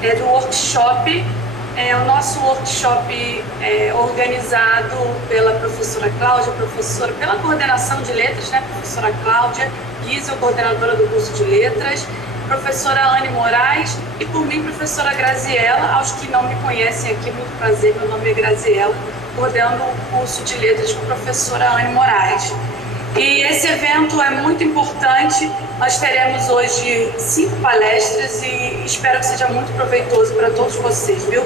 do workshop. O nosso workshop é organizado pela professora Cláudia, pela coordenação de letras, né? Professora Cláudia Guizio, coordenadora do curso de letras, professora Anne Moraes e por mim, professora Graziela. Aos que não me conhecem aqui, muito prazer, meu nome é Graziela, coordenando o curso de letras com a professora Anne Moraes. E esse evento é muito importante. Nós teremos hoje 5 palestras e espero que seja muito proveitoso para todos vocês, viu?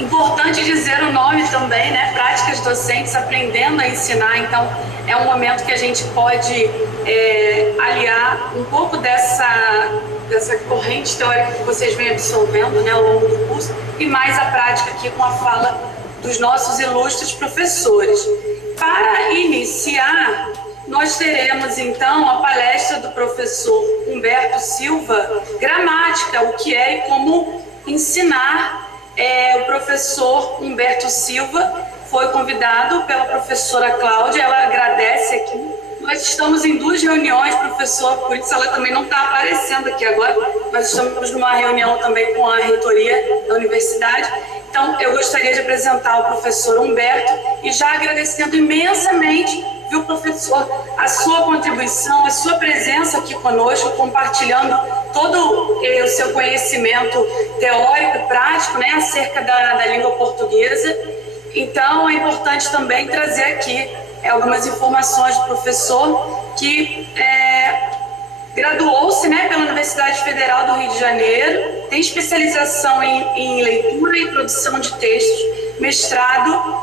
Importante dizer o nome também, né? Práticas docentes, aprendendo a ensinar. Então, é um momento que a gente pode aliar um pouco dessa corrente teórica que vocês vêm absorvendo, né, ao longo do curso, e mais a prática aqui com a fala dos nossos ilustres professores. Para iniciar, nós teremos então a palestra do professor Humberto Silva, Gramática, o que é e como ensinar. O professor Humberto Silva foi convidado pela professora Cláudia, ela agradece aqui. Nós estamos em 2 reuniões, professor, por isso ela também não está aparecendo aqui agora. Nós estamos numa reunião também com a reitoria da universidade. Então, eu gostaria de apresentar o professor Humberto e já agradecendo imensamente, viu, professor, a sua contribuição, a sua presença aqui conosco, compartilhando todo o seu conhecimento teórico e prático, né, acerca da língua portuguesa. Então, é importante também trazer aqui algumas informações do professor que graduou-se, né, pela Universidade Federal do Rio de Janeiro, tem especialização em leitura e produção de textos, mestrado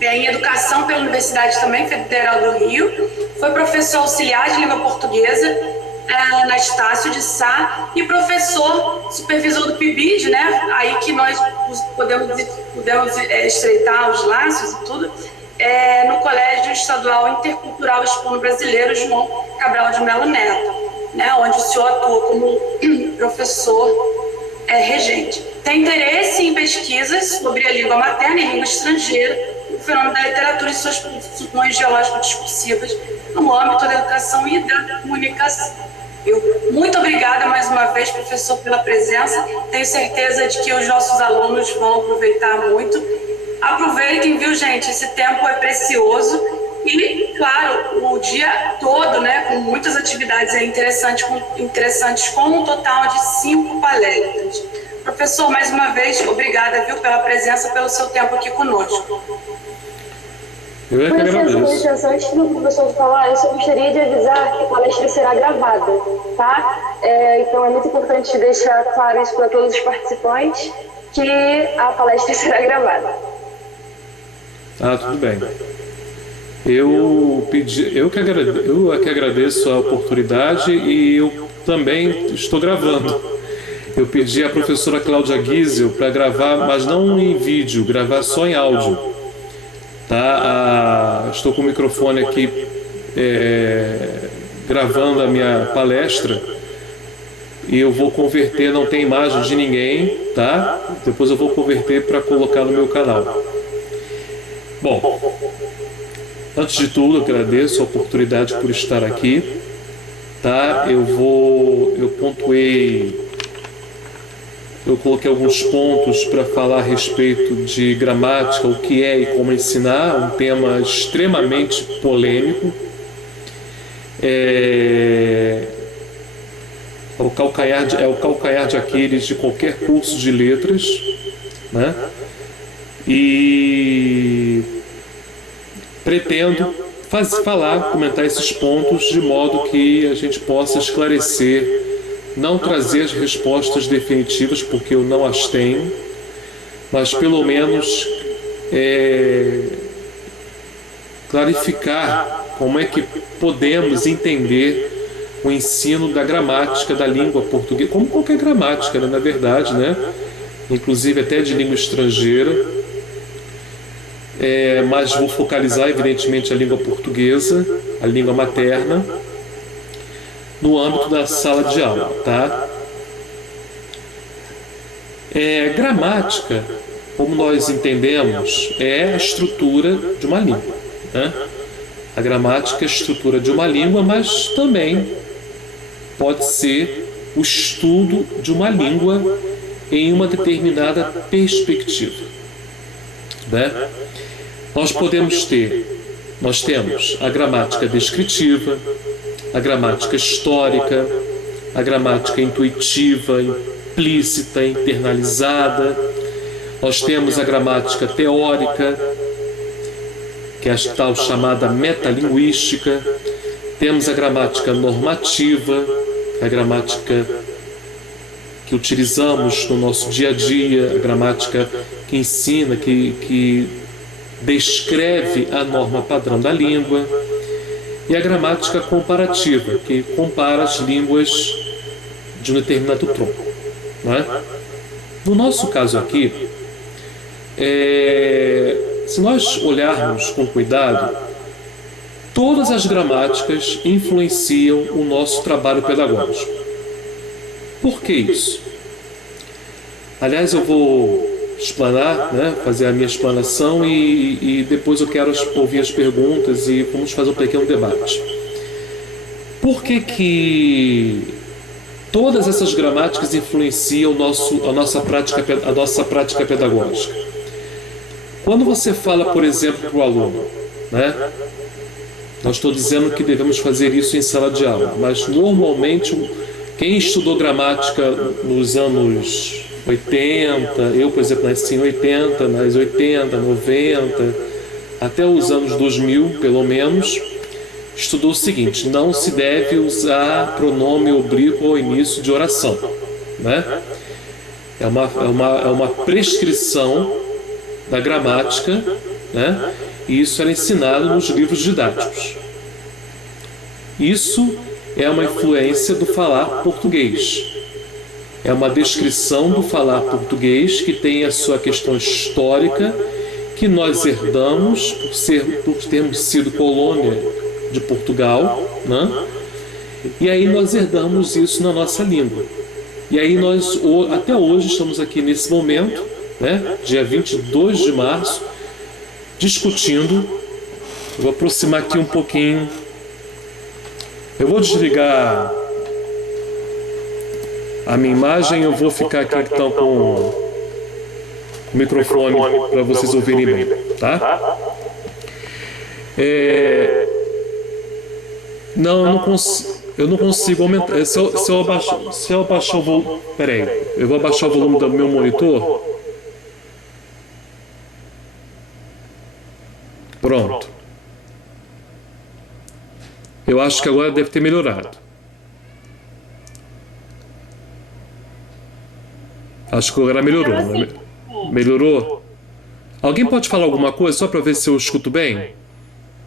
em educação pela Universidade também Federal do Rio, foi professor auxiliar de língua portuguesa na Estácio de Sá e professor supervisor do PIBID, né, aí que nós podemos estreitar os laços e tudo, no Colégio Estadual Intercultural Hispano-Brasileiro João Cabral de Melo Neto, né, onde o senhor atua como professor regente. Tem interesse em pesquisas sobre a língua materna e língua estrangeira, o fenômeno da literatura e suas produções geológico-discursivas no âmbito da educação e da comunicação. Muito obrigada mais uma vez, professor, pela presença. Tenho certeza de que os nossos alunos vão aproveitar muito. Aproveitem, viu, gente? Esse tempo é precioso e, claro, o dia todo, né, com muitas atividades interessantes, com um total de 5 palestras. Professor, mais uma vez, obrigada, viu, pela presença, pelo seu tempo aqui conosco. Eu é que agradeço. Antes do professor falar, eu só gostaria de avisar que a palestra será gravada, tá? Então é muito importante deixar claro isso para todos os participantes, que a palestra será gravada. Ah, tudo bem. Eu é que agradeço a oportunidade e eu também estou gravando. Eu pedi à professora Cláudia Guizio para gravar, mas não em vídeo, gravar só em áudio. Tá? Estou com o microfone aqui gravando a minha palestra e eu vou converter, não tem imagem de ninguém, tá? Depois eu vou converter para colocar no meu canal. Bom, antes de tudo, eu agradeço a oportunidade por estar aqui, tá? Eu coloquei alguns pontos para falar a respeito de gramática, o que é e como ensinar, um tema extremamente polêmico. É o calcanhar de Aquiles de qualquer curso de letras, né? E pretendo comentar esses pontos de modo que a gente possa esclarecer, não trazer as respostas definitivas, porque eu não as tenho, mas pelo menos clarificar como é que podemos entender o ensino da gramática da língua portuguesa, como qualquer gramática, né, na verdade, né? Inclusive até de língua estrangeira, mas vou focalizar evidentemente a língua portuguesa, a língua materna, no âmbito da sala de aula, tá? Gramática, como nós entendemos, é a estrutura de uma língua, né? A gramática é a estrutura de uma língua, mas também pode ser o estudo de uma língua em uma determinada perspectiva, né? Nós temos a gramática descritiva, a gramática histórica, a gramática intuitiva, implícita, internalizada. Nós temos a gramática teórica, que é a tal chamada metalinguística. Temos a gramática normativa, a gramática que utilizamos no nosso dia a dia, a gramática que ensina, que descreve a norma padrão da língua, e a gramática comparativa, que compara as línguas de um determinado tronco, não é? No nosso caso aqui, se nós olharmos com cuidado, todas as gramáticas influenciam o nosso trabalho pedagógico. Por que isso? Aliás, eu vou explanar, né, fazer a minha explanação e depois eu quero ouvir as perguntas e vamos fazer um pequeno debate. Por que todas essas gramáticas influenciam a nossa prática pedagógica? Quando você fala, por exemplo, para o aluno, né, não estou dizendo que devemos fazer isso em sala de aula, mas normalmente quem estudou gramática nos anos 80, eu, por exemplo, nasci em 80, nas 80, 90, até os anos 2000, pelo menos, estudou o seguinte: não se deve usar pronome oblíquo ao início de oração, né? É uma prescrição da gramática, né? E isso era ensinado nos livros didáticos. Isso é uma influência do falar português. É uma descrição do falar português que tem a sua questão histórica, que nós herdamos por termos sido colônia de Portugal, né? E aí nós herdamos isso na nossa língua. E aí nós, até hoje, estamos aqui nesse momento, né, dia 22 de março, discutindo. Eu vou aproximar aqui um pouquinho. Eu vou desligar a minha imagem, eu vou ficar aqui então com o microfone para vocês ouvirem bem, tá? Não, eu não consigo aumentar. Se eu abaixar o volume, peraí, eu vou abaixar o volume do meu monitor. Pronto. Eu acho que agora deve ter melhorado. Acho que agora melhorou. Né? Melhorou? Alguém pode falar alguma coisa só para ver se eu escuto bem?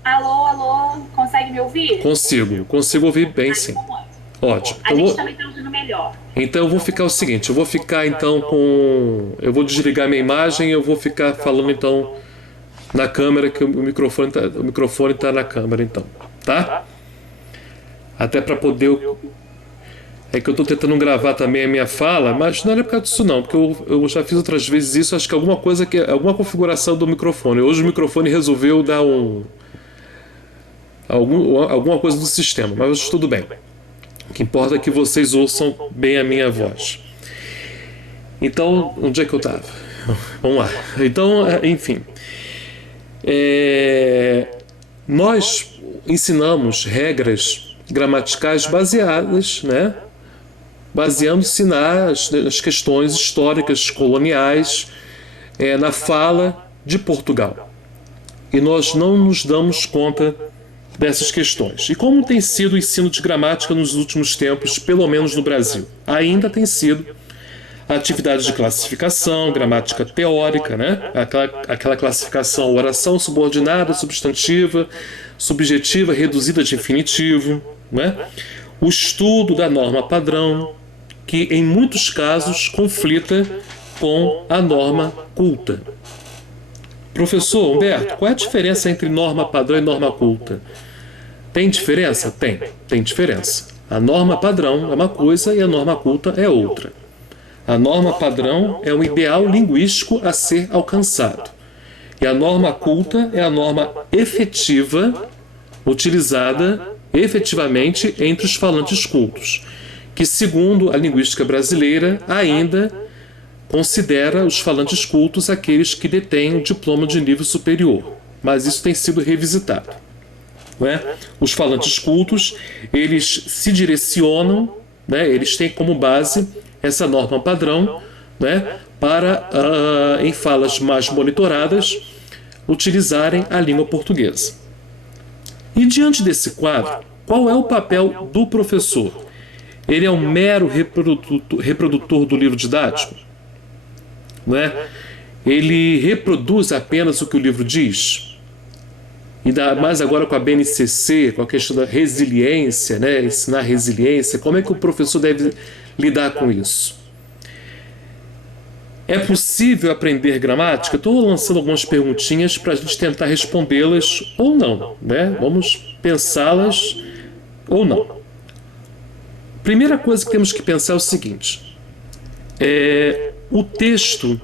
Alô, consegue me ouvir? Consigo ouvir bem, sim. Ótimo. A gente também está ouvindo melhor. Então eu vou ficar o seguinte, eu vou ficar então com... Eu vou desligar minha imagem e eu vou ficar falando então na câmera, que o microfone tá na câmera então, tá? Até para poder... É que eu estou tentando gravar também a minha fala, mas não é por causa disso não, porque eu já fiz outras vezes isso, acho que alguma configuração do microfone. Hoje o microfone resolveu dar alguma coisa do sistema, mas tudo bem. O que importa é que vocês ouçam bem a minha voz. Então, onde é que eu estava? Vamos lá. Então, enfim. Nós ensinamos regras gramaticais baseadas, né? Baseando-se nas questões históricas coloniais, na fala de Portugal. E nós não nos damos conta dessas questões. E como tem sido o ensino de gramática nos últimos tempos, pelo menos no Brasil? Ainda tem sido a atividade de classificação, gramática teórica, né? Aquela classificação, oração subordinada, substantiva, subjetiva, reduzida de infinitivo, né? O estudo da norma padrão, que em muitos casos conflita com a norma culta. Professor Humberto, qual é a diferença entre norma padrão e norma culta? Tem diferença? Tem diferença. A norma padrão é uma coisa e a norma culta é outra. A norma padrão é um ideal linguístico a ser alcançado. E a norma culta é a norma efetiva, utilizada efetivamente entre os falantes cultos. que, segundo a linguística brasileira, ainda considera os falantes cultos aqueles que detêm o diploma de nível superior. Mas isso tem sido revisitado. Não é? Os falantes cultos, eles se direcionam, né? Eles têm como base essa norma padrão, né? Para, em falas mais monitoradas, utilizarem a língua portuguesa. E diante desse quadro, qual é o papel do professor? Ele é um mero reprodutor do livro didático? Não é? Ele reproduz apenas o que o livro diz? Ainda mais agora com a BNCC, com a questão da resiliência, né? Ensinar resiliência, como é que o professor deve lidar com isso? É possível aprender gramática? Estou lançando algumas perguntinhas para a gente tentar respondê-las ou não, né? Vamos pensá-las ou não. Primeira coisa que temos que pensar é o seguinte: o texto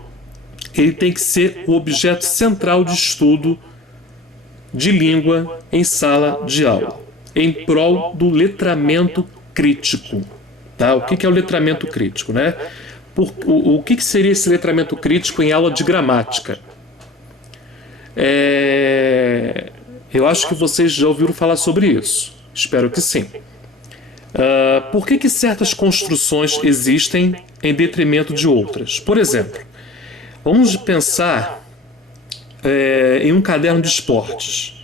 ele tem que ser o objeto central de estudo de língua em sala de aula, em prol do letramento crítico. Tá? O que é o letramento crítico, né? O que seria esse letramento crítico em aula de gramática? Eu acho que vocês já ouviram falar sobre isso. Espero que sim. Por que certas construções existem em detrimento de outras? Por exemplo, vamos pensar em um caderno de esportes.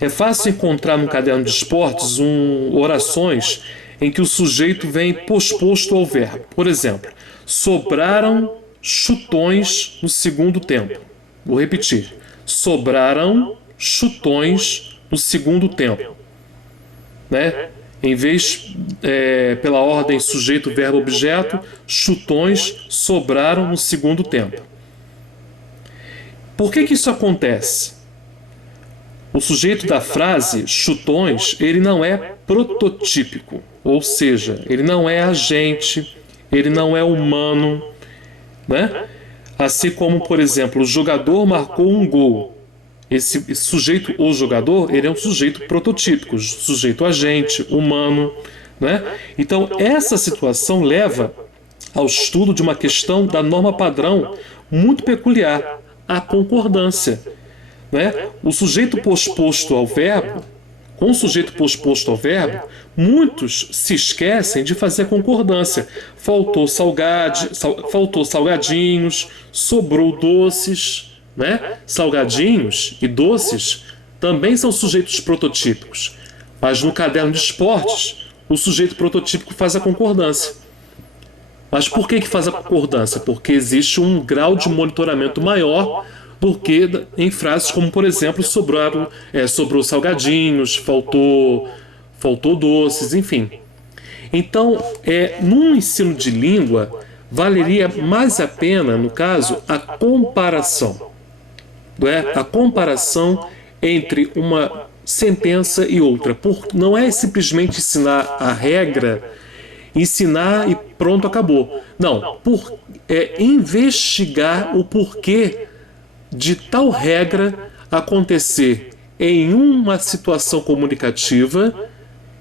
É fácil encontrar no caderno de esportes orações em que o sujeito vem posposto ao verbo. Por exemplo, sobraram chutões no segundo tempo. Vou repetir. Sobraram chutões no segundo tempo. Né? Em vez, pela ordem sujeito, verbo, objeto, chutões sobraram no segundo tempo. Por que isso acontece? O sujeito da frase, chutões, ele não é prototípico, ou seja, ele não é agente, ele não é humano, né? Assim como, por exemplo, o jogador marcou um gol. Esse sujeito, o jogador, ele é um sujeito prototípico, sujeito agente, humano, né? Então, essa situação leva ao estudo de uma questão da norma padrão muito peculiar, a concordância. Né? O sujeito posposto ao verbo, com o sujeito posposto ao verbo, muitos se esquecem de fazer a concordância. Faltou salgadinhos, sobrou doces. Né? Salgadinhos e doces também são sujeitos prototípicos. Mas no caderno de esportes, o sujeito prototípico faz a concordância. Mas por que faz a concordância? Porque existe um grau de monitoramento maior do que em frases como, por exemplo, sobrou salgadinhos, faltou doces, enfim. Então, num ensino de língua, valeria mais a pena, no caso, a comparação. A comparação entre uma sentença e outra. Não é simplesmente ensinar a regra, ensinar e pronto, acabou. Não, investigar o porquê de tal regra acontecer em uma situação comunicativa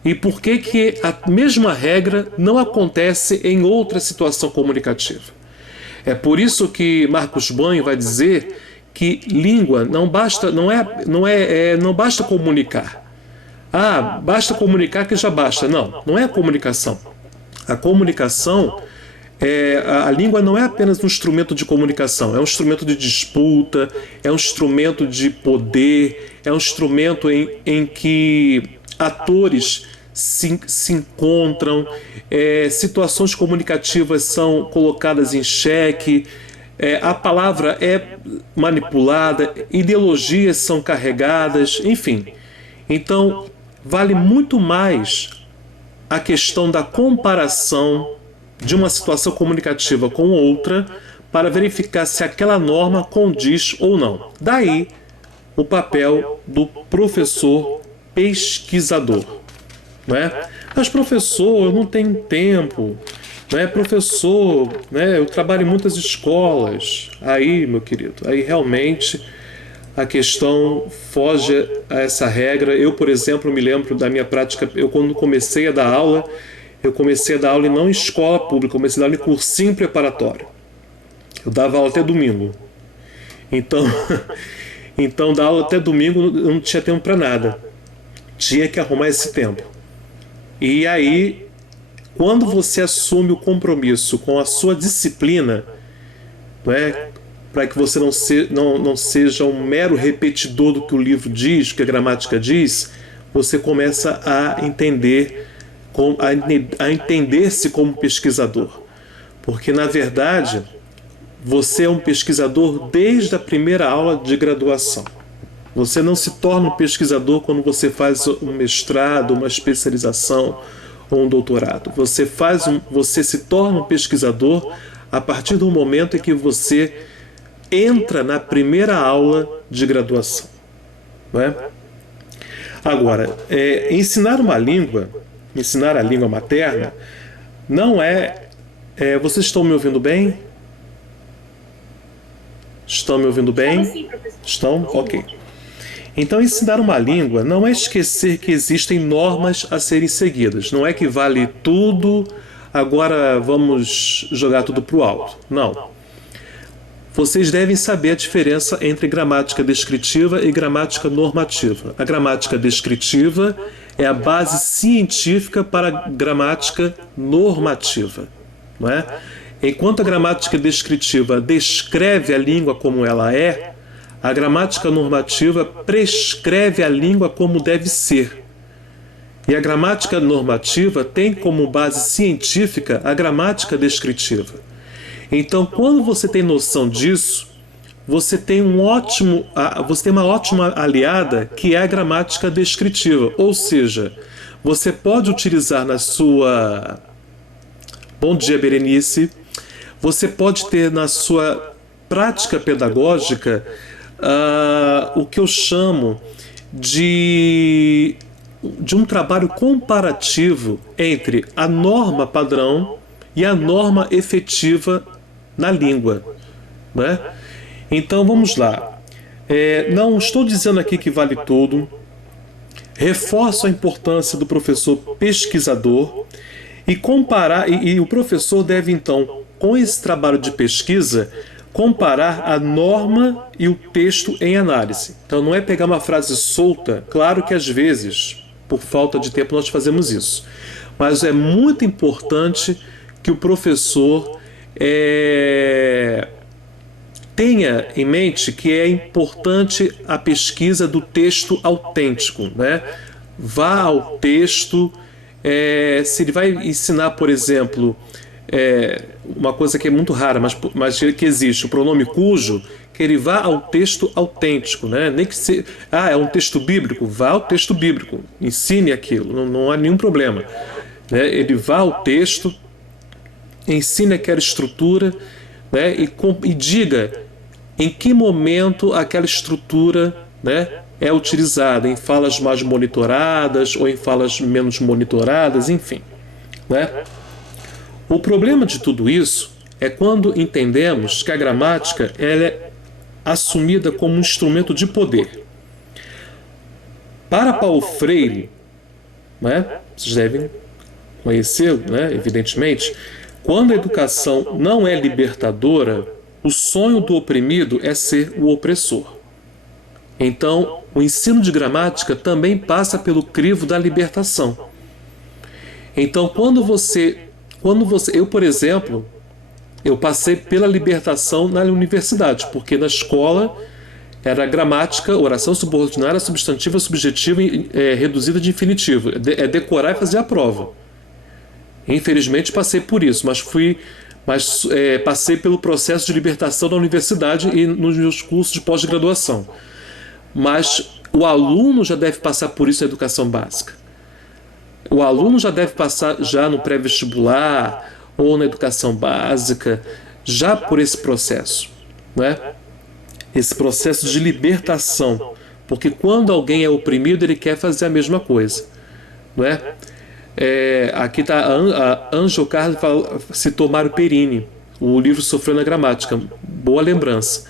e por que a mesma regra não acontece em outra situação comunicativa. É por isso que Marcos Banho vai dizer que língua não basta comunicar. Basta comunicar que já basta. Não é a comunicação. A comunicação, a língua não é apenas um instrumento de comunicação, é um instrumento de disputa, é um instrumento de poder, é um instrumento em que atores se encontram, situações comunicativas são colocadas em xeque, a palavra é manipulada, ideologias são carregadas, enfim. Então, vale muito mais a questão da comparação de uma situação comunicativa com outra para verificar se aquela norma condiz ou não. Daí o papel do professor pesquisador. Não é? Mas professor, eu não tenho tempo. Não é? Professor, né? Eu trabalho em muitas escolas. Aí, meu querido, aí realmente a questão foge a essa regra. Eu, por exemplo, me lembro da minha prática, quando comecei a dar aula, eu comecei a dar aula não em escola pública, comecei a dar aula em cursinho preparatório. Eu dava aula até domingo. Então, então dar aula até domingo eu não tinha tempo para nada. Tinha que arrumar esse tempo. E aí, quando você assume o compromisso com a sua disciplina, não é? Para que você não seja um mero repetidor do que o livro diz, do que a gramática diz, você começa a entender-se como pesquisador. Porque, na verdade, você é um pesquisador desde a primeira aula de graduação. Você não se torna um pesquisador quando você faz um mestrado, uma especialização ou um doutorado. Você se torna um pesquisador a partir do momento em que você entra na primeira aula de graduação. Não é? Agora, ensinar a língua materna, não é... vocês estão me ouvindo bem? Estão me ouvindo bem? Sim, professor. Estão? Ok. Então, ensinar uma língua não é esquecer que existem normas a serem seguidas. Não é que vale tudo, agora vamos jogar tudo para o alto. Não. Vocês devem saber a diferença entre gramática descritiva e gramática normativa. A gramática descritiva é a base científica para a gramática normativa, não é? Enquanto a gramática descritiva descreve a língua como ela é, a gramática normativa prescreve a língua como deve ser. E a gramática normativa tem como base científica a gramática descritiva. Então, quando você tem noção disso, você tem uma ótima aliada que é a gramática descritiva. Ou seja, você pode utilizar na sua... Bom dia, Berenice. Você pode ter na sua prática pedagógica o que eu chamo de um trabalho comparativo entre a norma padrão e a norma efetiva na língua, né? Então vamos lá. Não estou dizendo aqui que vale tudo. Reforço a importância do professor pesquisador e comparar. E o professor deve então, com esse trabalho de pesquisa, comparar a norma e o texto em análise. Então não é pegar uma frase solta. Claro que às vezes, por falta de tempo, nós fazemos isso. Mas é muito importante que o professor tenha em mente que é importante a pesquisa do texto autêntico, né? Vá ao texto, se ele vai ensinar, por exemplo, uma coisa que é muito rara, mas que existe, o pronome cujo, que ele vá ao texto autêntico, né? Nem que é um texto bíblico, vá ao texto bíblico, ensine aquilo, não há nenhum problema, né? Ele vá ao texto, ensine aquela estrutura, né? E diga em que momento aquela estrutura, né, é utilizada, em falas mais monitoradas ou em falas menos monitoradas, enfim, né? O problema de tudo isso é quando entendemos que a gramática ela é assumida como um instrumento de poder. Para Paulo Freire, né, vocês devem conhecê-lo, né, evidentemente, quando a educação não é libertadora, o sonho do oprimido é ser o opressor. Então, o ensino de gramática também passa pelo crivo da libertação. Então, eu, por exemplo, eu passei pela libertação na universidade, porque na escola era gramática, oração subordinária, substantiva, subjetiva reduzida de infinitivo. É decorar e fazer a prova. Infelizmente passei por isso, mas passei pelo processo de libertação na universidade e nos meus cursos de pós-graduação. Mas o aluno já deve passar por isso na educação básica. O aluno já deve passar já no pré-vestibular ou na educação básica, já por esse processo, né? Esse processo de libertação. Porque quando alguém é oprimido, ele quer fazer a mesma coisa, não é? Aqui está a Ângelo Carlos citou Mário Perini, o livro Sofrendo na Gramática. Boa lembrança.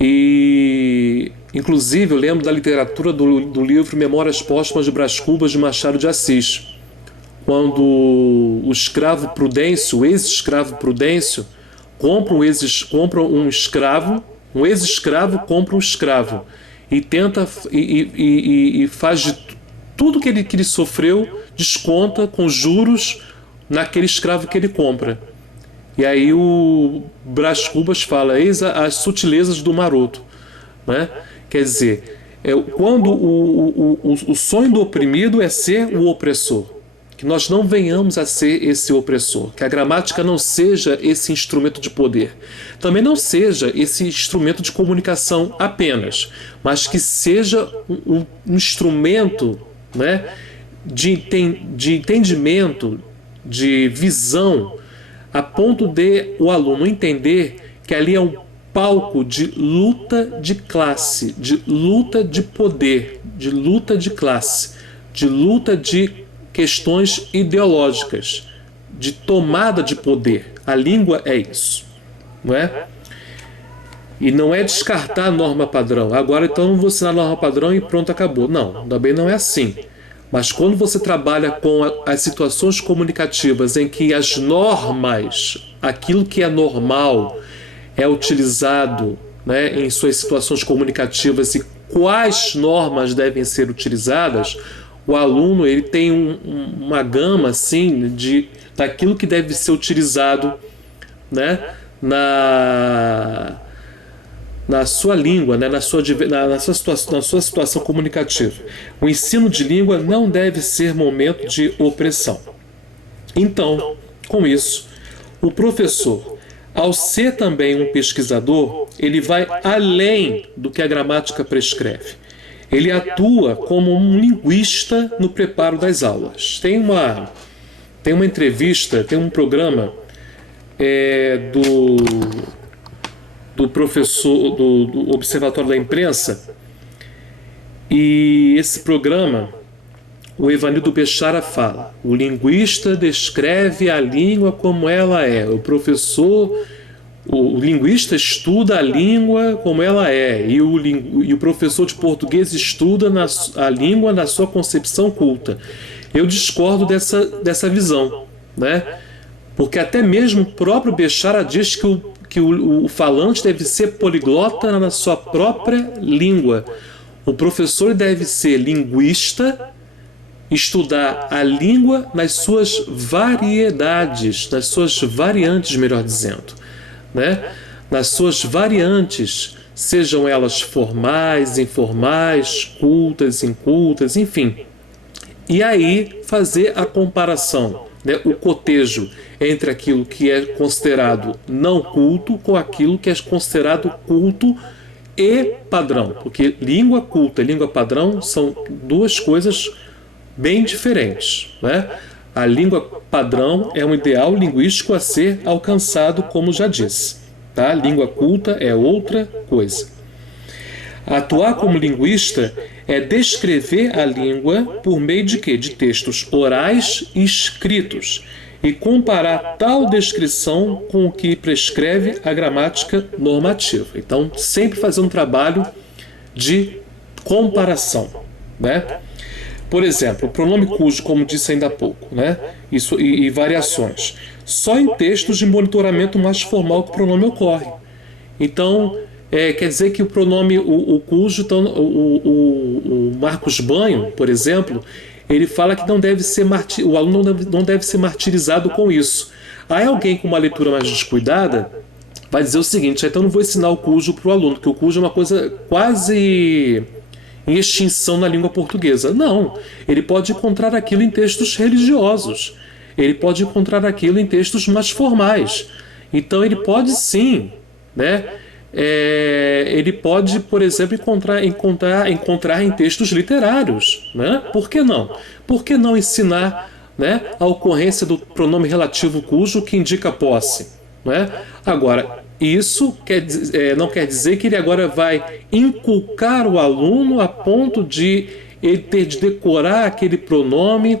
E, inclusive, eu lembro da literatura do livro Memórias Póstumas de Brás Cubas, de Machado de Assis. quando o escravo Prudêncio, o ex-escravo Prudêncio, compra um escravo, um ex-escravo compra um escravo e tenta e faz de tudo que ele sofreu, desconta com juros naquele escravo que ele compra. E aí o Brás Cubas fala, eis as sutilezas do maroto, né? Quer dizer, quando o sonho do oprimido é ser o opressor, que nós não venhamos a ser esse opressor, que a gramática não seja esse instrumento de poder, também não seja esse instrumento de comunicação apenas, mas que seja um instrumento, né, de entendimento, de visão, a ponto de o aluno entender que ali é um palco de luta de classe, de luta de poder, de luta de classe, de luta de questões ideológicas, de tomada de poder. A língua é isso, não é? E não é descartar a norma padrão. Agora então eu vou ensinar a norma padrão e pronto, acabou. Não, também não é assim. Mas quando você trabalha com as situações comunicativas em que as normas, aquilo que é normal, é utilizado, né, em suas situações comunicativas e quais normas devem ser utilizadas, o aluno ele tem uma gama assim, daquilo que deve ser utilizado, né, na sua língua, né, na sua situação comunicativa. O ensino de língua não deve ser momento de opressão. Então, com isso, o professor, ao ser também um pesquisador, ele vai além do que a gramática prescreve. Ele atua como um linguista no preparo das aulas. Tem uma entrevista, tem um programa do professor do Observatório da Imprensa, e esse programa, o Evanildo Bechara fala, o linguista descreve a língua como ela é, o linguista estuda a língua como ela é, e o professor de português estuda a língua na sua concepção culta. Eu discordo dessa visão, né? Porque até mesmo o próprio Bechara diz que o falante deve ser poliglota na sua própria língua. O professor deve ser linguista, estudar a língua nas suas variedades, nas suas variantes, melhor dizendo, né? Nas suas variantes, sejam elas formais, informais, cultas, incultas, enfim. E aí fazer a comparação, né? O cotejo entre aquilo que é considerado não culto com aquilo que é considerado culto e padrão, porque língua culta e língua padrão são duas coisas bem diferentes, né? A língua padrão é um ideal linguístico a ser alcançado, como já disse, tá? Língua culta é outra coisa. Atuar como linguista é descrever a língua por meio de quê? De textos orais e escritos, e comparar tal descrição com o que prescreve a gramática normativa. Então, sempre fazer um trabalho de comparação, né? Por exemplo, o pronome cujo, como disse ainda há pouco, né? Isso, e variações. Só em textos de monitoramento mais formal que o pronome ocorre. Então, quer dizer que o pronome, o cujo, então, o Marcos Banho, por exemplo, ele fala que não deve ser o aluno não deve ser martirizado com isso. Aí alguém com uma leitura mais descuidada vai dizer o seguinte, então não vou ensinar o cujo para o aluno, porque o cujo é uma coisa quase em extinção na língua portuguesa. Não, ele pode encontrar aquilo em textos religiosos, ele pode encontrar aquilo em textos mais formais. Então ele pode sim, né? Ele pode, por exemplo, encontrar em textos literários, né? Por que não? Por que não ensinar, né, a ocorrência do pronome relativo cujo que indica posse, né? Agora, isso não quer dizer que ele agora vai inculcar o aluno a ponto de ele ter de decorar aquele pronome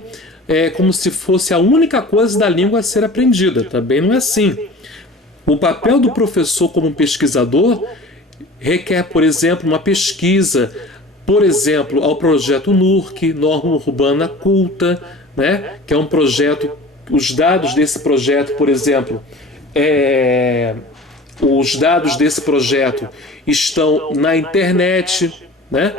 como se fosse a única coisa da língua a ser aprendida. Também não é assim. O papel do professor como pesquisador requer, por exemplo, uma pesquisa, por exemplo, ao projeto NURC, Norma Urbana Culta, né? Que é um projeto, os dados desse projeto, por exemplo, os dados desse projeto estão na internet, né?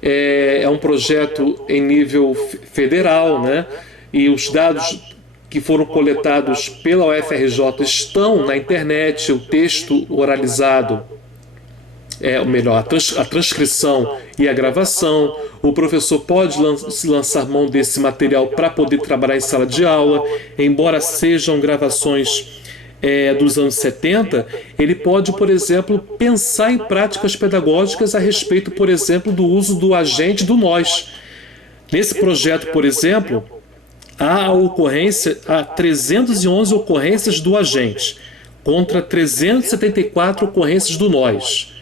É um projeto em nível federal, né? E os dados que foram coletados pela UFRJ estão na internet, o texto oralizado, ou melhor, a transcrição e a gravação. O professor pode lançar mão desse material para poder trabalhar em sala de aula, embora sejam gravações dos anos 70, ele pode, por exemplo, pensar em práticas pedagógicas a respeito, por exemplo, do uso do agente do nós. Nesse projeto, por exemplo, há 311 ocorrências do agente contra 374 ocorrências do nós.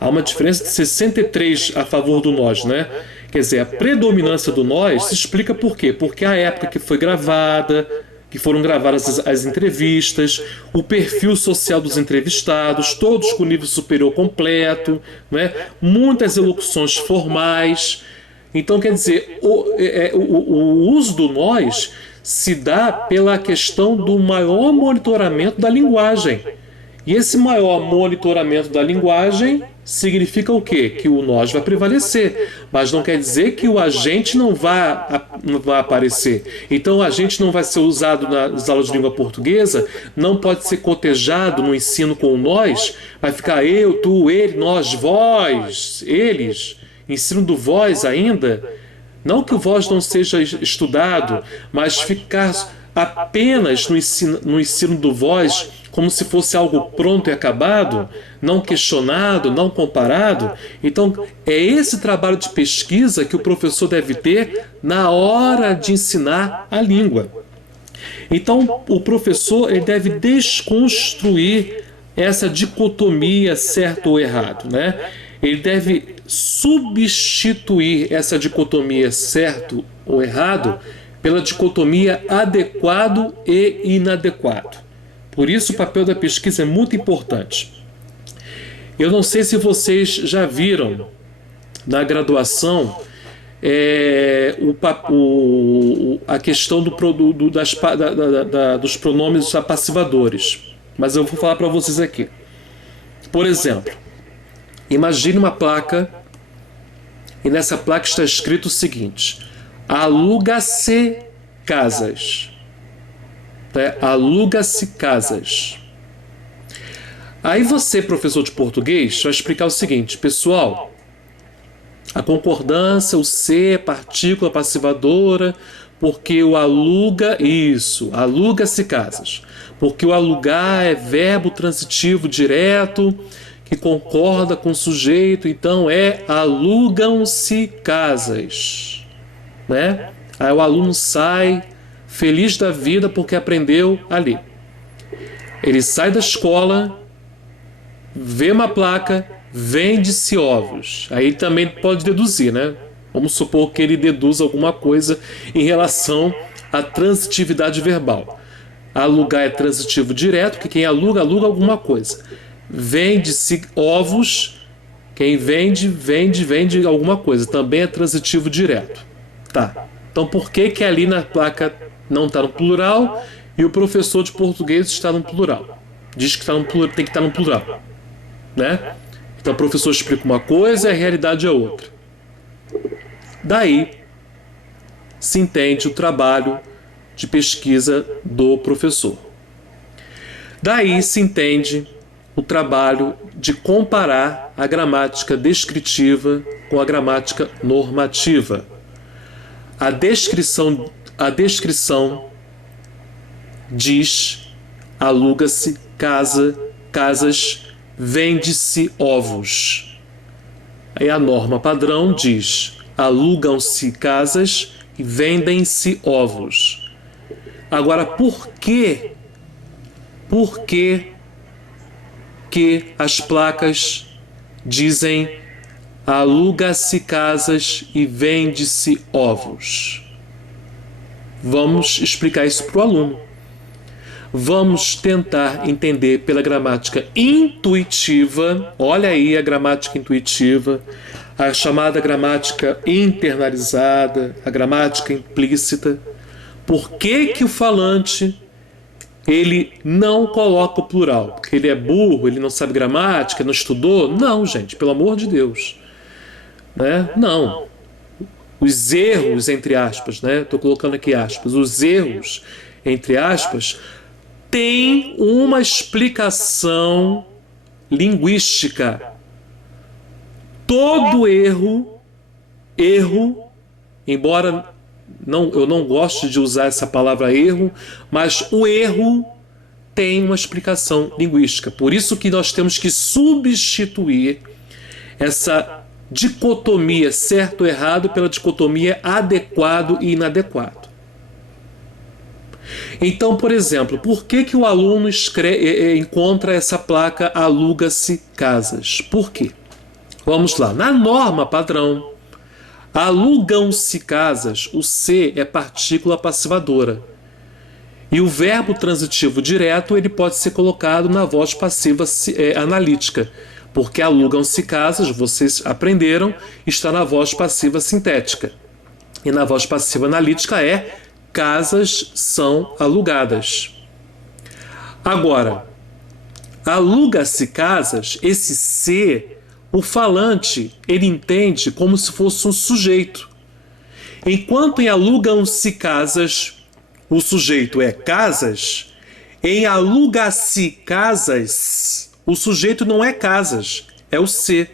Há uma diferença de 63 a favor do nós, né? Quer dizer, a predominância do nós se explica por quê? Porque a época que foi gravada, que foram gravadas as entrevistas, o perfil social dos entrevistados, todos com nível superior completo, né? Muitas elocuções formais. Então, quer dizer, o uso do nós se dá pela questão do maior monitoramento da linguagem. E esse maior monitoramento da linguagem significa o quê? Que o nós vai prevalecer, mas não quer dizer que o agente não vai aparecer. Então o agente não vai ser usado nas aulas de língua portuguesa, não pode ser cotejado no ensino com o nós, vai ficar eu, tu, ele, nós, vós, eles, ensino do vós ainda. Não que o vós não seja estudado, mas ficar apenas no ensino do vós como se fosse algo pronto e acabado, não questionado, não comparado. Então, é esse trabalho de pesquisa que o professor deve ter na hora de ensinar a língua. Então, o professor ele deve desconstruir essa dicotomia certo ou errado, né? Ele deve substituir essa dicotomia certo ou errado pela dicotomia adequado e inadequado. Por isso, o papel da pesquisa é muito importante. Eu não sei se vocês já viram na graduação a questão dos pronomes apassivadores, mas eu vou falar para vocês aqui. Por exemplo, imagine uma placa e nessa placa está escrito o seguinte: aluga-se casas. Aluga-se casas. Aí você, professor de português, vai explicar o seguinte: pessoal, a concordância, o ser, partícula passivadora, porque o aluga, isso, aluga-se casas. Porque o alugar é verbo transitivo direto, que concorda com o sujeito, então alugam-se casas. Né? Aí o aluno sai feliz da vida porque aprendeu ali. Ele sai da escola, vê uma placa, vende-se ovos. Aí ele também pode deduzir, né? Vamos supor que ele deduza alguma coisa em relação à transitividade verbal. Alugar é transitivo direto, que quem aluga, aluga alguma coisa. Vende-se ovos, quem vende, vende alguma coisa. Também é transitivo direto. Tá. Então por que ali na placa não está no plural e o professor de português está no plural? Diz que tem que estar no plural, né? Então o professor explica uma coisa e a realidade é outra. Daí se entende o trabalho de pesquisa do professor. Daí se entende o trabalho de comparar a gramática descritiva com a gramática normativa. A descrição diz: aluga-se casas, vende-se ovos. Aí a norma padrão diz: alugam-se casas e vendem-se ovos. Agora, por que as placas dizem aluga-se casas e vende-se ovos? Vamos explicar isso para o aluno. Vamos tentar entender pela gramática intuitiva. Olha aí a gramática intuitiva, a chamada gramática internalizada, a gramática implícita. Por que que o falante ele não coloca o plural? Porque ele é burro, ele não sabe gramática, não estudou? Não, gente, pelo amor de Deus. Né? Não. Os erros, entre aspas, né? Estou colocando aqui aspas. Os erros, entre aspas, têm uma explicação linguística. Todo erro, embora eu não goste de usar essa palavra erro, mas o erro tem uma explicação linguística. Por isso que nós temos que substituir essa dicotomia certo ou errado pela dicotomia adequado e inadequado. Então, por exemplo, por que que o aluno encontra essa placa aluga-se casas? Por quê? Vamos lá. Na norma padrão, alugam-se casas, o se é partícula passivadora. E o verbo transitivo direto ele pode ser colocado na voz passiva analítica, porque alugam-se casas, vocês aprenderam, está na voz passiva sintética. E na voz passiva analítica é casas são alugadas. Agora, aluga-se casas, esse se, o falante, ele entende como se fosse um sujeito. Enquanto em alugam-se casas, o sujeito é casas, em aluga-se casas, o sujeito não é casas, é o se.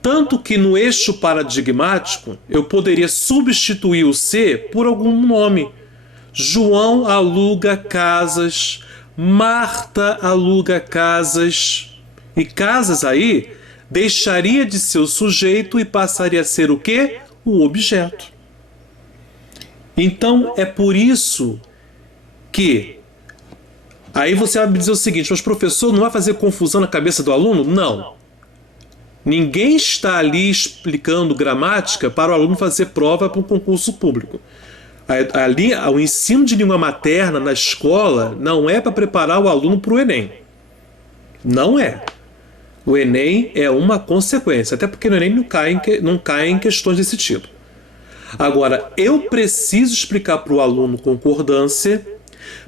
Tanto que no eixo paradigmático, eu poderia substituir o se por algum nome. João aluga casas, Marta aluga casas. E casas aí deixaria de ser o sujeito e passaria a ser o quê? O objeto. Então é por isso que aí você vai me dizer o seguinte: mas professor, não vai fazer confusão na cabeça do aluno? Não. Ninguém está ali explicando gramática para o aluno fazer prova para um concurso público. Ali, o ensino de língua materna na escola não é para preparar o aluno para o Enem. Não é. O Enem é uma consequência, até porque no Enem não cai em questões desse tipo. Agora, eu preciso explicar para o aluno concordância,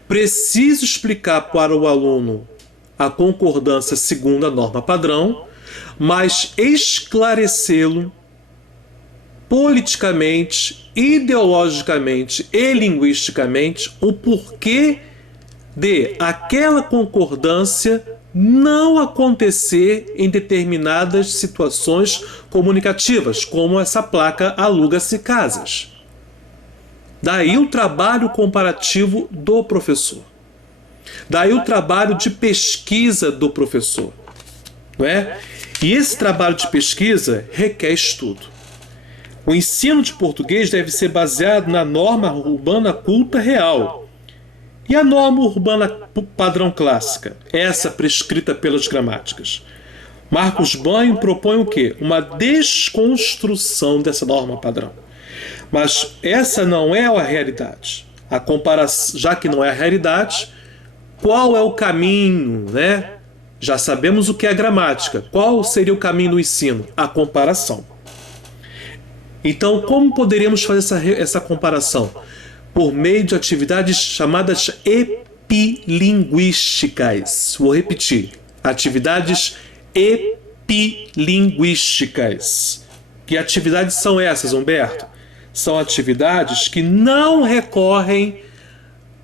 preciso explicar para o aluno a concordância segundo a norma padrão, mas esclarecê-lo politicamente, ideologicamente e linguisticamente o porquê de aquela concordância não acontecer em determinadas situações comunicativas, como essa placa aluga-se casas. Daí o trabalho comparativo do professor. Daí o trabalho de pesquisa do professor. Não é? E esse trabalho de pesquisa requer estudo. O ensino de português deve ser baseado na norma urbana culta real. E a norma urbana padrão clássica, essa prescrita pelas gramáticas. Marcos Banho propõe o quê? Uma desconstrução dessa norma padrão. Mas essa não é a realidade. A comparação, já que não é a realidade, qual é o caminho, né? Já sabemos o que é a gramática. Qual seria o caminho do ensino? A comparação. Então, como poderíamos fazer essa comparação? Por meio de atividades chamadas epilinguísticas. Vou repetir. Atividades epilinguísticas. Que atividades são essas, Humberto? São atividades que não recorrem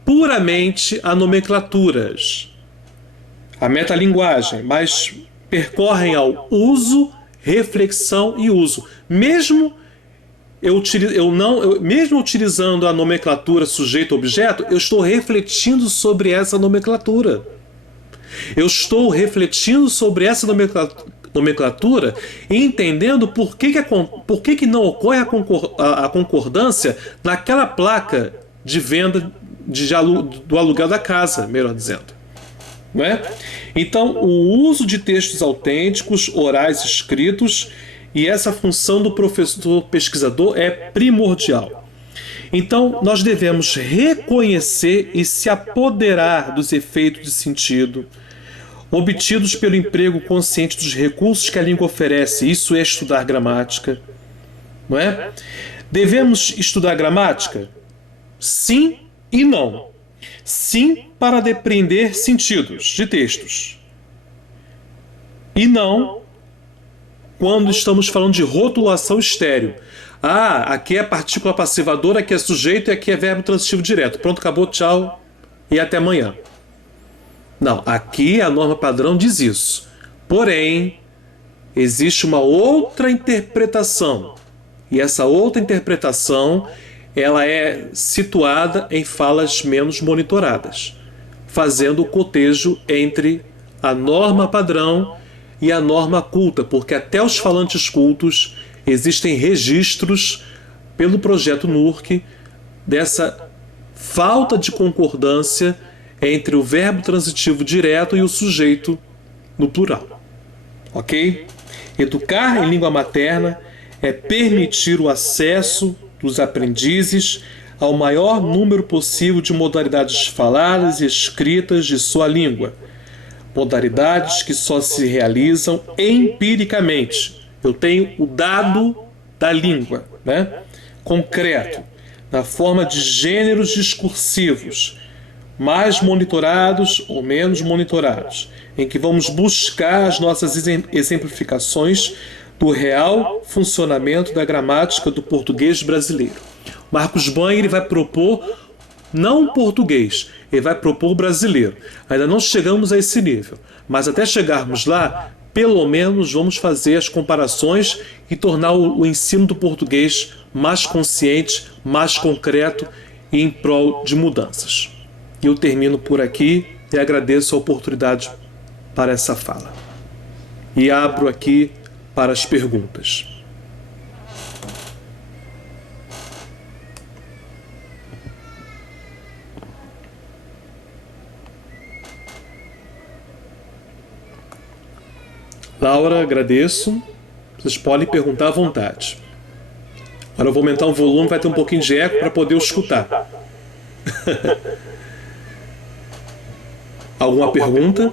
puramente a nomenclaturas, a metalinguagem, mas percorrem ao uso, reflexão e uso. Mesmo utilizando a nomenclatura sujeito-objeto, eu estou refletindo sobre essa nomenclatura. Eu estou refletindo sobre essa nomenclatura e entendendo por que não ocorre a concordância naquela placa de venda do aluguel da casa, melhor dizendo. Não é? Então, o uso de textos autênticos, orais, escritos, e essa função do professor pesquisador é primordial. Então, nós devemos reconhecer e se apoderar dos efeitos de sentido obtidos pelo emprego consciente dos recursos que a língua oferece. Isso é estudar gramática. Não é? Devemos estudar gramática? sim e não. Sim para depreender sentidos de textos. E não quando estamos falando de rotulação estéreo. Ah, aqui é partícula passivadora, aqui é sujeito e aqui é verbo transitivo direto. Pronto, acabou, tchau e até amanhã. Não, aqui a norma padrão diz isso. Porém, existe uma outra interpretação. E essa outra interpretação, ela é situada em falas menos monitoradas, fazendo o cotejo entre a norma padrão e a norma culta, porque até os falantes cultos existem registros pelo projeto NURC dessa falta de concordância entre o verbo transitivo direto e o sujeito no plural. Ok? Educar em língua materna é permitir o acesso dos aprendizes ao maior número possível de modalidades faladas e escritas de sua língua. Modalidades que só se realizam empiricamente. Eu tenho o dado da língua, né? Concreto, na forma de gêneros discursivos, mais monitorados ou menos monitorados, em que vamos buscar as nossas exemplificações do real funcionamento da gramática do português brasileiro. Marcos Banha ele vai propor não o português, ele vai propor o brasileiro. Ainda não chegamos a esse nível, mas até chegarmos lá, pelo menos vamos fazer as comparações e tornar o ensino do português mais consciente, mais concreto e em prol de mudanças. Eu termino por aqui e agradeço a oportunidade para essa fala. E abro aqui para as perguntas. Laura, agradeço. Vocês podem perguntar à vontade. Agora eu vou aumentar o volume, vai ter um pouquinho de eco para poder escutar. Alguma pergunta?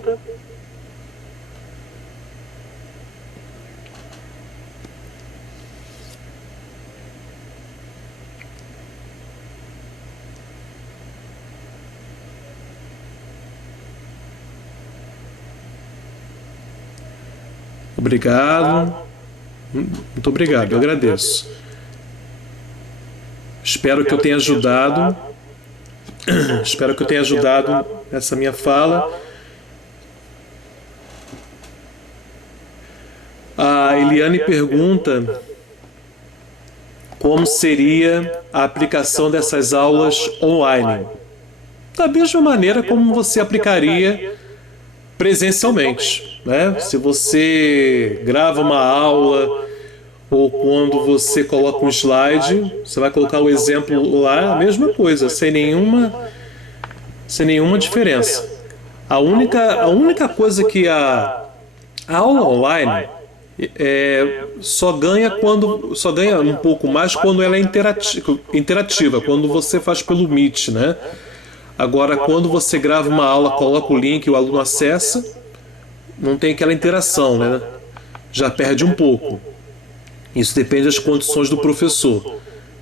Obrigado. Muito obrigado, eu agradeço. Espero que eu tenha ajudado. Espero que eu tenha ajudado essa minha fala. A Eliane pergunta como seria a aplicação dessas aulas online. Da mesma maneira como você aplicaria presencialmente, né? Se você grava uma aula ou quando você coloca um slide, você vai colocar o exemplo lá, a mesma coisa, sem nenhuma diferença. A única coisa que a aula online só ganha um pouco mais quando ela é interativa, quando você faz pelo Meet, né? Agora, quando você grava uma aula, coloca o link e o aluno acessa, não tem aquela interação, né? Já perde um pouco. Isso depende das condições do professor.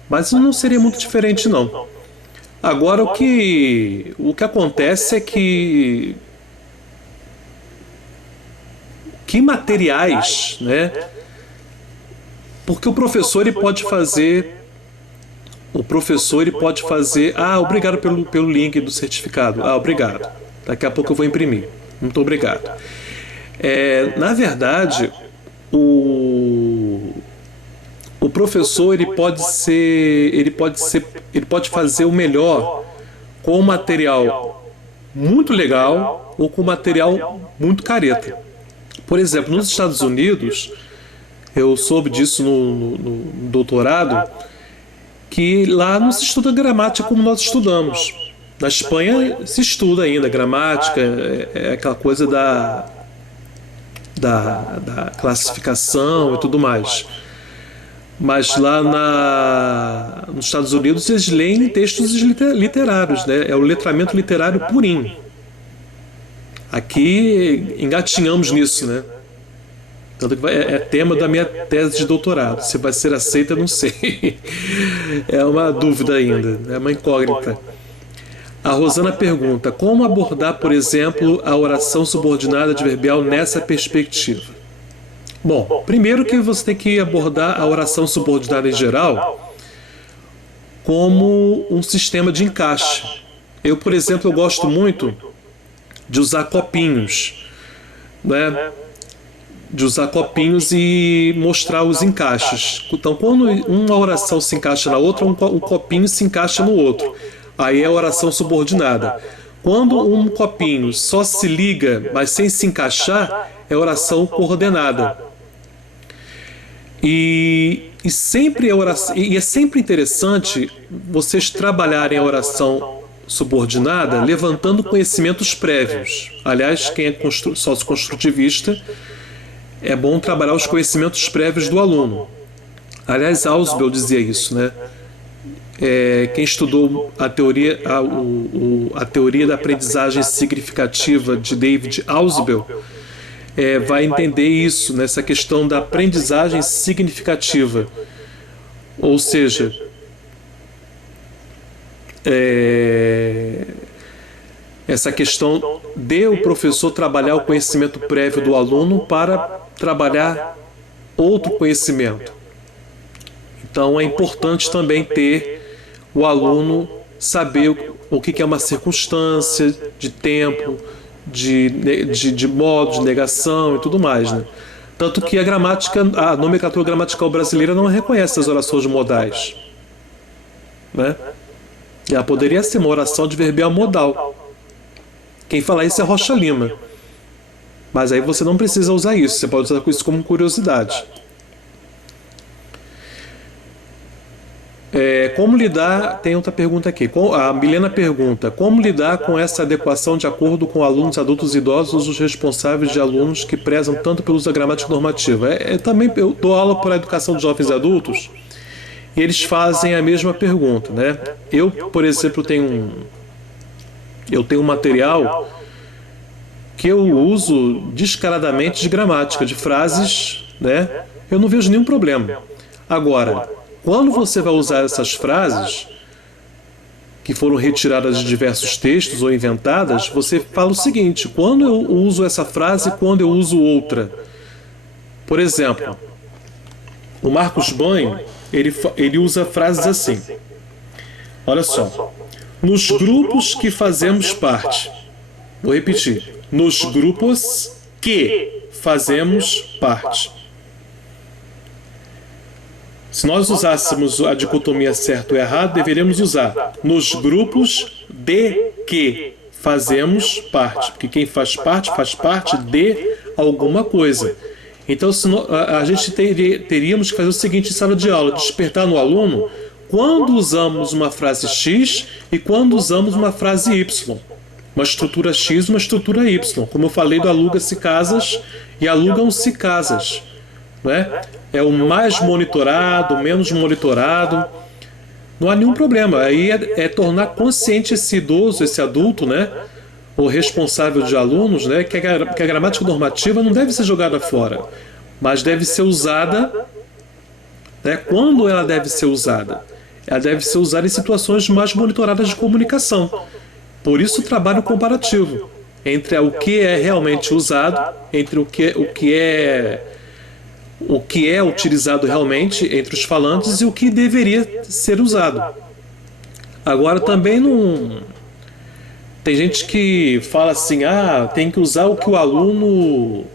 Mas não seria muito diferente, não. Agora, o que acontece é que materiais, né? Porque o professor ele pode fazer... obrigado pelo link do certificado. Obrigado. Daqui a pouco eu vou imprimir. Muito obrigado. Na verdade, o professor ele pode fazer o melhor com um material muito legal ou com um material muito careta. Por exemplo, nos Estados Unidos, eu soube disso no doutorado, que lá não se estuda gramática como nós estudamos. Na Espanha se estuda ainda gramática, é aquela coisa da classificação e tudo mais. Mas lá nos Estados Unidos eles leem textos literários, né? É o letramento literário purinho. Aqui engatinhamos nisso, né? Tanto que é tema da minha tese de doutorado. Se vai ser aceita, não sei. É uma dúvida ainda, é uma incógnita. A Rosana pergunta: como abordar, por exemplo, a oração subordinada adverbial nessa perspectiva? Bom, primeiro que você tem que abordar a oração subordinada em geral como um sistema de encaixe. Eu, por exemplo, eu gosto muito de usar copinhos, né? De usar copinhos e mostrar os encaixes. Então, quando uma oração se encaixa na outra, um copinho se encaixa no outro. Aí é a oração subordinada. Quando um copinho só se liga, mas sem se encaixar, é oração coordenada. E é sempre interessante vocês trabalharem a oração subordinada levantando conhecimentos prévios. Aliás, quem é sócio-construtivista, é bom trabalhar os conhecimentos prévios do aluno. Aliás, Ausubel dizia isso, né? Quem estudou a teoria da aprendizagem significativa de David Ausubel vai entender isso, nessa questão da aprendizagem significativa. Ou seja, essa questão de o professor trabalhar o conhecimento prévio do aluno para trabalhar outro conhecimento. Então é importante também ter o aluno saber o que é uma circunstância de tempo, de modo, de negação e tudo mais, né? Tanto que a nomenclatura gramatical brasileira não reconhece as orações modais, né? Ela poderia ser uma oração adverbial modal. Quem fala isso é Rocha Lima. Mas aí você não precisa usar isso, você pode usar isso como curiosidade. Como lidar... Tem outra pergunta aqui. A Milena pergunta: como lidar com essa adequação de acordo com alunos adultos e idosos, os responsáveis de alunos que prezam tanto pelo uso da gramática normativa? Também eu dou aula para a educação de jovens adultos e eles fazem a mesma pergunta, né? Eu, por exemplo, tenho um material que eu uso descaradamente de gramática, de frases, né? Eu não vejo nenhum problema. Agora, quando você vai usar essas frases, que foram retiradas de diversos textos ou inventadas, você fala o seguinte: quando eu uso essa frase, quando eu uso outra. Por exemplo, o Marcos Banho, ele usa frases assim. Olha só. Nos grupos que fazemos parte. Vou repetir. Nos grupos que fazemos parte. Se nós usássemos a dicotomia certo ou errado, deveríamos usar nos grupos de que fazemos parte. Porque quem faz parte de alguma coisa. Então, a gente teríamos que fazer o seguinte em sala de aula: despertar no aluno quando usamos uma frase X e quando usamos uma frase Y. Uma estrutura X e uma estrutura Y. Como eu falei do aluga-se casas e alugam-se casas. Né? É o mais monitorado, o menos monitorado. Não há nenhum problema. Aí é tornar consciente esse idoso, esse adulto, né? O responsável de alunos, né? Que a gramática normativa não deve ser jogada fora, mas deve ser usada, né? Quando ela deve ser usada? Ela deve ser usada em situações mais monitoradas de comunicação. Por isso o trabalho comparativo entre o que é realmente usado, entre o que é utilizado realmente entre os falantes e o que deveria ser usado. Agora também não... Tem gente que fala assim: tem que usar o que o aluno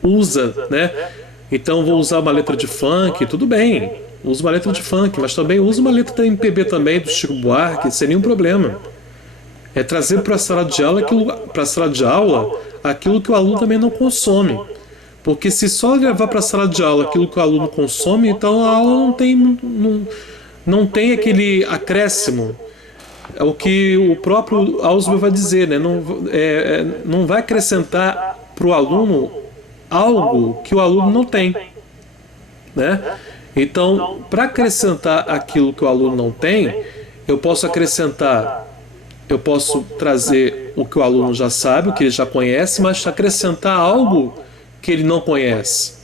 usa, né? Então vou usar uma letra de funk, tudo bem, uso uma letra de funk, mas também uso uma letra da MPB também, do Chico Buarque, sem nenhum problema. É trazer para a sala de aula aquilo que o aluno também não consome. Porque se só levar para a sala de aula aquilo que o aluno consome, então a aula não tem aquele acréscimo. É o que o próprio Ausubel vai dizer, né? Não vai acrescentar para o aluno algo que o aluno não tem, né? Então, para acrescentar aquilo que o aluno não tem, eu posso trazer o que o aluno já sabe, o que ele já conhece, mas acrescentar algo que ele não conhece?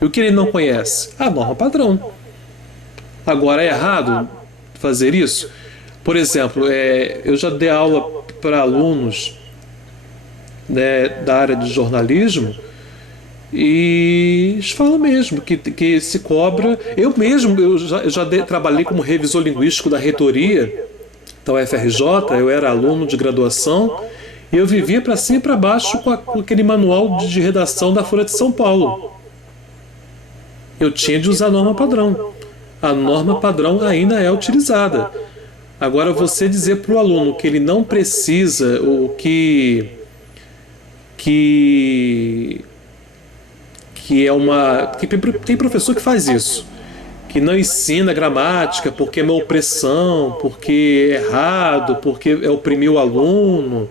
E o que ele não conhece? A norma padrão. Agora, é errado fazer isso? Por exemplo, eu já dei aula para alunos, né, da área de jornalismo, e eles falam mesmo que se cobra. Eu mesmo, trabalhei como revisor linguístico da reitoria da UFRJ, eu era aluno de graduação, e eu vivia para cima e para baixo com aquele manual de redação da Folha de São Paulo. Eu tinha de usar a norma padrão. A norma padrão ainda é utilizada. Agora, você dizer para o aluno que ele não precisa, ou que é uma... Tem professor que faz isso, que não ensina gramática porque é uma opressão, porque é errado, porque é oprimir o aluno,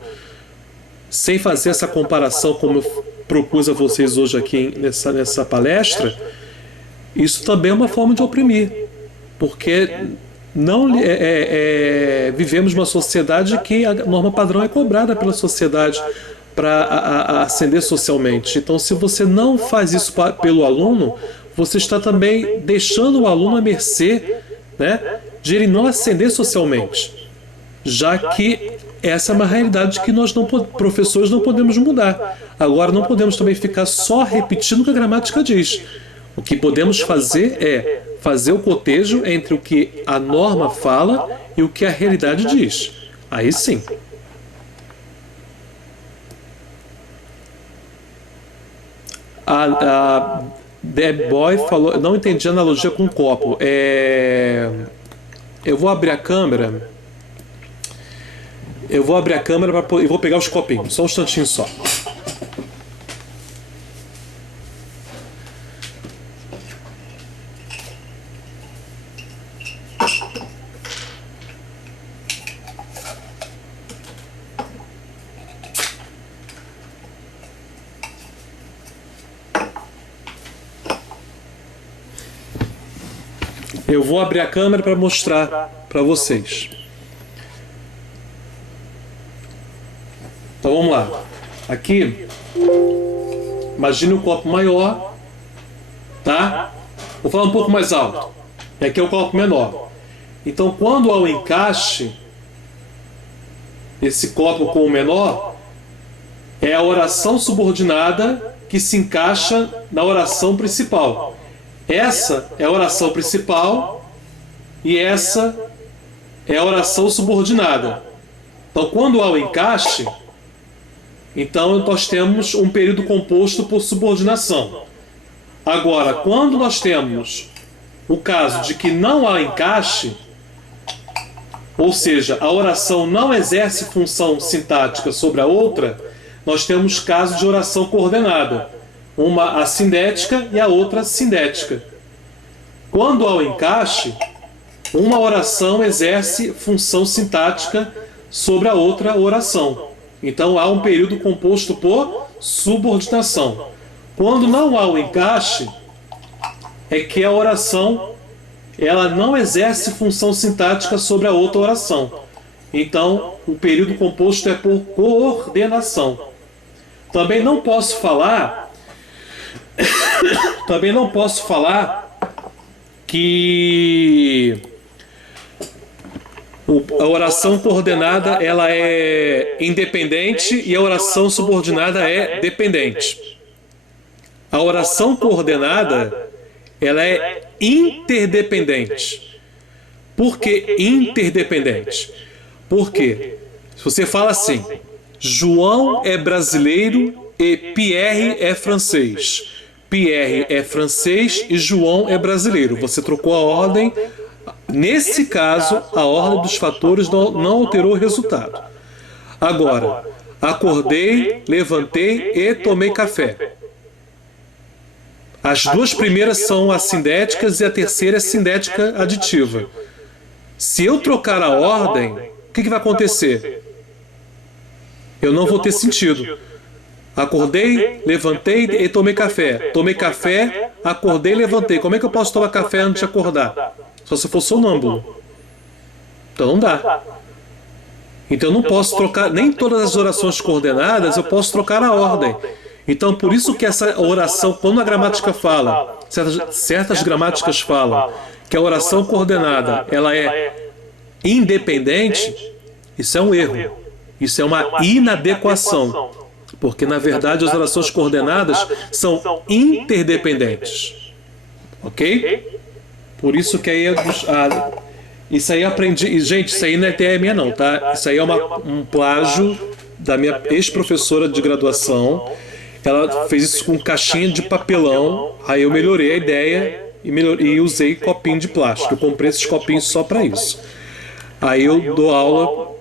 sem fazer essa comparação como eu propus a vocês hoje aqui nessa palestra. Isso também é uma forma de oprimir, porque vivemos uma sociedade que a norma padrão é cobrada pela sociedade para ascender socialmente. Então, se você não faz isso pelo aluno, você está também deixando o aluno à mercê, né, de ele não ascender socialmente, já que essa é uma realidade que nós, professores, não podemos mudar. Agora, não podemos também ficar só repetindo o que a gramática diz. O que podemos fazer é fazer o cotejo entre o que a norma fala e o que a realidade diz. Aí sim. A Deb Boy falou, não entendi a analogia com o copo. Eu vou abrir a câmera. E vou pegar os copinhos. Só um instantinho só. Eu vou abrir a câmera para mostrar para vocês. Então vamos lá. Aqui, imagine um copo maior, tá? Vou falar um pouco mais alto. E aqui é o copo menor. Então, quando há o encaixe, esse copo com o menor, é a oração subordinada que se encaixa na oração principal. Essa é a oração principal e essa é a oração subordinada. Então, quando há o encaixe, então nós temos um período composto por subordinação. Agora, quando nós temos o caso de que não há encaixe, ou seja, a oração não exerce função sintática sobre a outra, nós temos casos de oração coordenada. Uma assindética e a outra sindética. Quando há o encaixe, uma oração exerce função sintática sobre a outra oração. Então há um período composto por subordinação. Quando não há o encaixe, é que a oração ela não exerce função sintática sobre a outra oração. Então o período composto é por coordenação. Também não posso falar que a oração coordenada ela é independente e a oração subordinada é dependente. A oração coordenada ela é interdependente. Por que interdependente? Porque se você fala assim, João é brasileiro e Pierre é francês. Pierre é francês e João é brasileiro. Você trocou a ordem. Nesse caso, a ordem dos fatores não alterou o resultado. Agora, acordei, levantei e tomei café. As duas primeiras são assindéticas e a terceira é sindética aditiva. Se eu trocar a ordem, o que vai acontecer? Eu não vou ter sentido. Acordei, levantei e tomei café. Tomei café, acordei e levantei. Como é que eu posso tomar café antes de acordar? Só se for sonâmbulo. Então não dá. Então eu não posso trocar, nem todas as orações coordenadas eu posso trocar a ordem. Então, por isso que essa oração, quando a gramática fala, certas gramáticas falam que a oração coordenada ela é independente, isso é um erro. Isso é uma inadequação. Porque, na verdade, as orações coordenadas são interdependentes. Ok? Por isso que aí isso aí eu aprendi. E, gente, isso aí não é ideia minha não, tá? Isso aí é um plágio da minha ex-professora de graduação. Ela fez isso com caixinha de papelão. Aí eu melhorei a ideia e usei copinho de plástico. Eu comprei esses copinhos só para isso. Aí eu dou aula.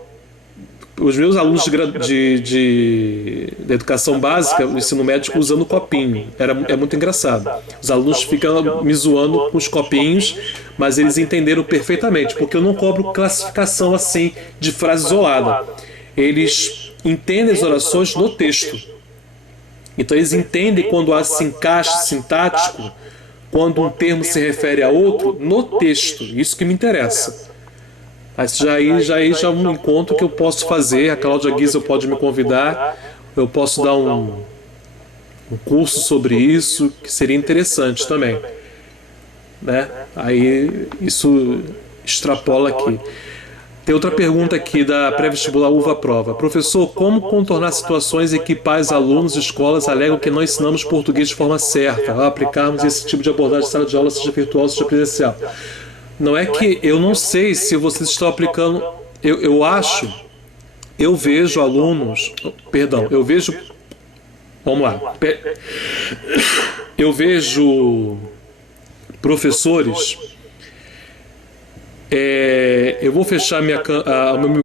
Os meus alunos de educação básica, o ensino médio, usando copinho. É muito engraçado. Os alunos ficam me zoando com os copinhos, mas eles entenderam perfeitamente, porque eu não cobro classificação assim de frase isolada. Eles entendem as orações no texto. Então eles entendem quando há esse encaixe sintático, quando um termo se refere a outro, no texto. Isso que me interessa. Mas já é um encontro que eu posso fazer. A Cláudia Guisa pode me convidar. Eu posso dar um curso sobre isso, que seria interessante também. Né? Aí isso extrapola aqui. Tem outra pergunta aqui da pré-vestibular Uva Prova. Professor, como contornar situações em que pais, alunos e escolas alegam que não ensinamos português de forma certa ao aplicarmos esse tipo de abordagem em sala de aula, seja virtual, seja presencial? Não é que eu não sei se vocês estão aplicando. Eu vejo alunos. Perdão, eu vejo. Vamos lá. Eu vejo professores. Eu vou fechar o meu